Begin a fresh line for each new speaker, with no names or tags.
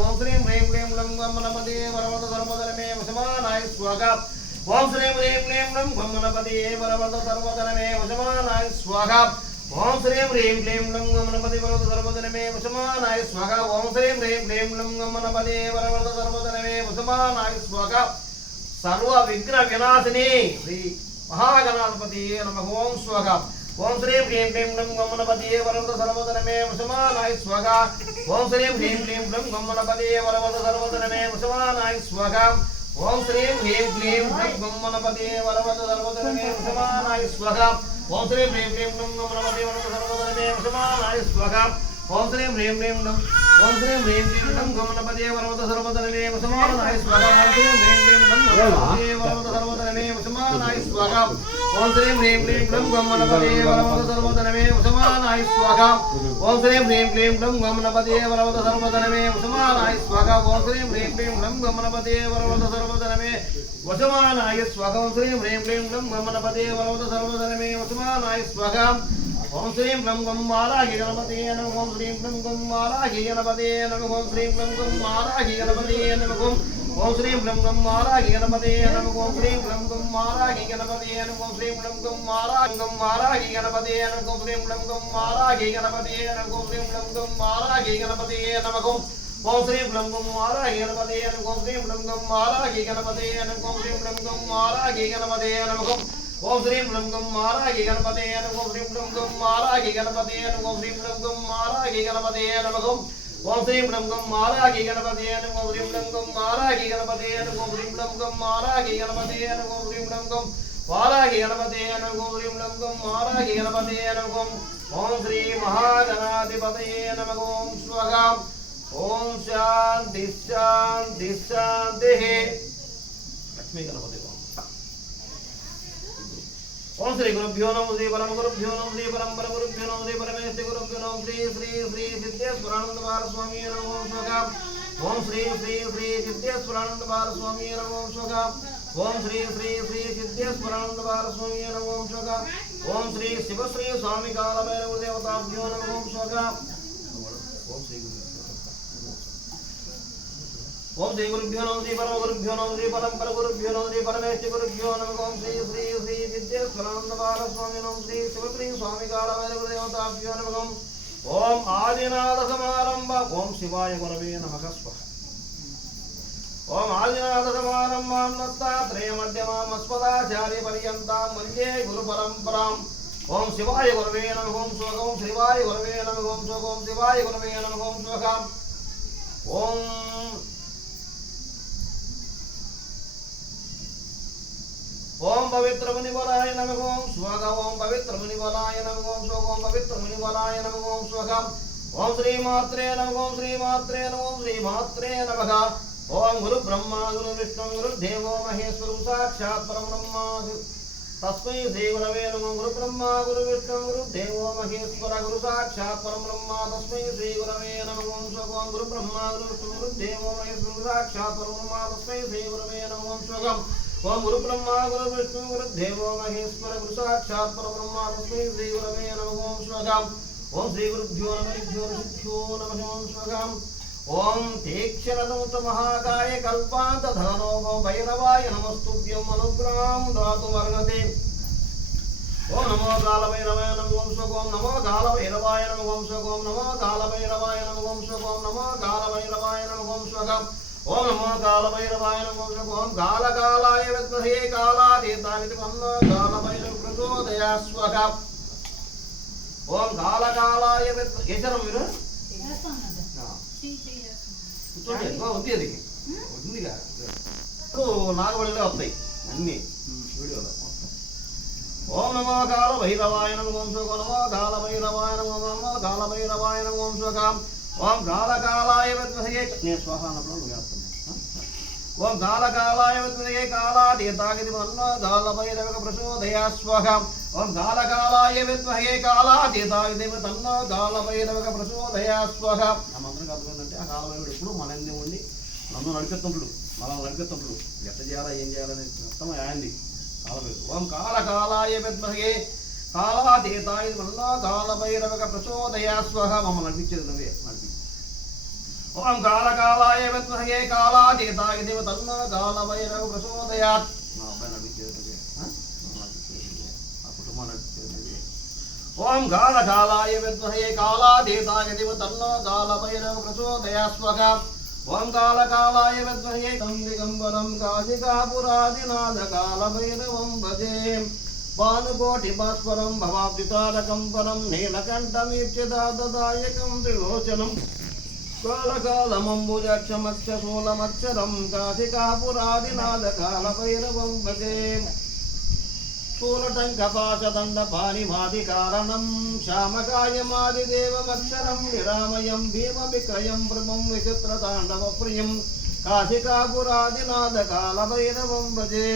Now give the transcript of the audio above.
ఓం శ్రీం హ్రీం హ్రీం లం గం నమదే వరవత ధర్మధనమే వశమానాయ స్వాగ ఓం శ్రీం హ్రీం హ్రీం లం గం నమదే వరవత ధర్మధనమే వశమానాయ స్వాగ ఓం శ్రీం హ్రీం హ్రీం లం గం నమదే వరవత ధర్మధనమే వశమానాయ స్వాగ ఓం శ్రీం హ్రీం హ్రీం లం గం నమదే వరవత ధర్మధనమే వశమానాయ స్వాగ సర్వ విఘ్న వినాశిని శ్రీ మహాగణాధిపతి నమ ఓం స్వాగ ఓం శ్రీం హ్రీం క్లీం క్లం గమనపతియే వరవత సర్వదనమే ముసమానాయ స్వగ ఓం శ్రీం హ్రీం క్లీం క్లం గమనపతియే వరవత సర్వదనమే ముసమానాయ స్వగ ఓం శ్రీం హ్రీం క్లీం క్లం గమనపతియే వరవత సర్వదనమే ముసమానాయ స్వగ ఓం శ్రీం హ్రీం క్లీం క్లం గమనపతియే వరవత సర్వదనమే ముసమానాయ స్వగ ఓం శ్రీం హ్రీం క్లీం క్లం ఓం శ్రీ హ్రీం క్లీం డం గమనపదే వరవత సర్వతనమే వసమానాయ స్వాగం ఓం శ్రీ హ్రీం క్లీం డం గమనపదే వరవత సర్వతనమే వసమానాయ స్వాగం ఓం శ్రీ హ్రీం క్లీం డం గమనపదే ஓம் ஸ்ரீம் க்ளம் கம் மாலாகி கணபதே நம ஓம் ஸ்ரீம் க்ளம் கம் மாலாகி கணபதே நம ஓம் ஸ்ரீம் க்ளம் கம் மாலாகி கணபதே நம ஓம் ஓம் ஸ்ரீம் க்ளம் கம் மாலாகி கணபதே நம ஓம் ஸ்ரீம் க்ளம் கம் மாலாகி கணபதே நம ஓம் ஸ்ரீம் க்ளம் கம் மாலாகி கம் மாலாகி கணபதே நம ஓம் ஸ்ரீம் க்ளம் கம் மாலாகி கணபதே நம ஸ்ரீம் க்ளம் கம் மாலாகி கணபதே நம ஸ்ரீம் லம் கம் மாலாகி கணபதே நம ஓம் ஸ்ரீம் லும் கும் மாராகி கணபதே நமகம் ஸ்ரீம் லும் கும் மாராகி கணபதே நமகம் ஸ்ரீம் லும் கும் மாராகி கணபதே நமகம் ஓம் ஸ்ரீம் லும் கும் மாராகி கணபதே நமகம் ஸ்ரீம் லும் கும் மாராகி கணபதே நமகம் ஸ்ரீம் லும் கும் மாராகி கணபதே நமகம் ஸ்ரீம் லும் கும் வாராகி கணபதே நமகம் ஸ்ரீம் லும் மாராகி கணபதே நமகம் ஓம் ஸ்ரீ மகாகணாதிபதே நமகம் ஸ்வகாம் ஓம் சாந்தி சாந்தி சாந்தி லட்சுமி கணபதி ఓం శ్రీ గురుభ్యో నమ శ్రీ బలం గురుభ్యో నమ శ్రీ బలం బల గురుభ్యో నమ శ్రీ పరమేశ్వరి గురుభ్యో నమ శ్రీ శ్రీ శ్రీ సిద్ధేశ్వరానంద బాలస్వామి నమో స్వగ ఓం శ్రీ శ్రీ శ్రీ సిద్ధేశ్వరానంద బాలస్వామి నమో స్వగ ఓం శ్రీ శ్రీ శ్రీ సిద్ధేశ్వరానంద బాలస్వామి నమో స్వగ ఓం శ్రీ శివశ్రీ స్వామి కాలభైరవ దేవతాభ్యో నమో స్వగ ஓம் ஸ்ரீ குருபியோ நோம் ஸ்ரீ பரம குருபியோ நோம் ஸ்ரீ பரம் பர குருபியோ நோம் ஸ்ரீ பரமேஸ்வரி குருபியோ நமக்கு ஓம் ஸ்ரீ ஸ்ரீ ஸ்ரீ வித்யஸ்வரானந்த பாலசுவாமி நோம் ஸ்ரீ சிவஸ்ரீ சுவாமி காலவேல குருதேவதாபியோ நமகம் ஓம் ஆதிநாத சமாரம்ப ஓம் சிவாய குரவே நமக ஸ்வஹ ஓம் ஆதிநாத சமாரம்பாம் தத்தாத்ரேய மத்தியமாம் அஸ்மதாச்சாரிய பரியந்தாம் வந்தே குரு பரம்பராம் ஓம் சிவாய குரவே நமக ஓம் சிவாய குரவே நமக ஓம் சிவாய குரவே நமக ஓம் ஓம் ఓం పవిత్ర మునివలాయ నమ ఓం స్వగ ఓం పవిత్ర మునివలాయ నమ ఓం స్వగ ఓం పవిత్ర మునివలాయ నమ ఓం స్వగం ఓం శ్రీమాత్రే నమ ఓం శ్రీమాత్రే నమ ఓం శ్రీమాత్రే నమ ఓం గురు బ్రహ్మ గురు విష్ణు గురు దేవో మహేశ్వరు సాక్షాత్ పరం బ్రహ్మ తస్మై శ్రీగురవే గురవే నమ గురు బ్రహ్మ గురు విష్ణు గురు దేవో మహేశ్వర గురు సాక్షాత్ పరం బ్రహ్మ తస్మై శ్రీగురవే గురవే నమ స్వగం గురు బ్రహ్మ గురు విష్ణు గురు దేవో మహేశ్వరు సాక్షాత్ పరం బ్రహ్మ తస్మై శ్రీగురవే గురవే నమ స్వగం ఓ గురు బ్రహ్మ గురు విష్ణు గురు దేవో మహేశ్వర గురు సాక్షాత్ పరబ్రహ్మ తస్మై శ్రీ గురవే నమ ఓం శ్లోకాం ఓం శ్రీ గురుభ్యో నమ గురుభ్యో ఋషిభ్యో నమ ఓం శ్లోకాం ఓం తీక్షణదూత మహాకాయ కల్పాంతధనలోకో భైరవాయ నమస్తుభ్యం అనుగ్రహం దాతుమర్హతే ఓం నమో కాలభైరవాయ నమ వంశకోం నమో కాలభైరవాయ నమ వంశకోం నమో కాలభైరవాయ నమ వంశకోం నమో కాలభైరవాయ నమ వంశకం ఓం నమో కాలభైరవాయ నమో ఓం కాలకాలాయ విద్మహే కాలాతీతామితి మన్నో కాలభైరవ ప్రచోదయాస్వహ ఓం కాలకాలాయ విద్మ చేశారా మీరు కూర్చోండి ఎక్కువ ఉంది అది ఉందిగా నాగబడిలో వస్తాయి అన్ని వీడియోలో ఓం నమో కాల భైరవాయ నమో కాల భైరవాయ కాల భైరవాయ నమో ఓం కాలకాలాయ విద్మహే నేను స్వాహానప్పుడు నువ్వు వేస్తున్నాను ఓం కాలకాలాయ విద్మహే కాలాతీతాగతి మన్న కాలభైరవక ప్రచోదయా ఓం కాలకాలాయ విద్మహే కాలాతీతాగతి తన్న కాలభైరవక ప్రచోదయా స్వహ ఆ మంత్రం ఆ కాలభైరుడు ఎప్పుడు మనంది ఉండి నన్ను నడిపిస్తుంటాడు మనల్ని నడిపిస్తుంటాడు ఎట్ట చేయాలా ఏం చేయాలనే మొత్తం ఆయంది కాలభైరుడు ఓం కాలకాలాయ విద్మహే కాలాతీతాగతి మన్న కాలభైరవక ప్రచోదయా స్వహ మమ్మల్ని నడిపించేది నువ్వే నడిపి ఓం కాళకాలాయ విద్మహే కాళాతీతాగిదివ తన్న కాళభైరవ ప్రచోదయాత్ ఓం కాళకాలాయ విద్మహే కాళాతీతాగిదివ తన్న కాళభైరవ ప్రచోదయాస్వగ ఓం కాళకాలాయ విద్మహే తం దిగంబరం కాళికాపురాదినాథకాళభైరవం భజే భానుకోటి భాస్వరం భవాబ్దితారకం పరం నీలకంఠమీర్చిదాదాయకం త్రిలోచనం కాళకాళమంబుజాక్షమక్ష శూలమక్షరం కాశికాపురాదినాదకాళభైరవం భజే స్థూలటంకపాశదండపాణిమాదికారణం శ్యామకాయమాదిదేవమక్షరం విరామయం భీమవిక్రయం బ్రహ్మం విచిత్రతాండవప్రియం కాశికాపురాదినాదకాళభైరవం భజే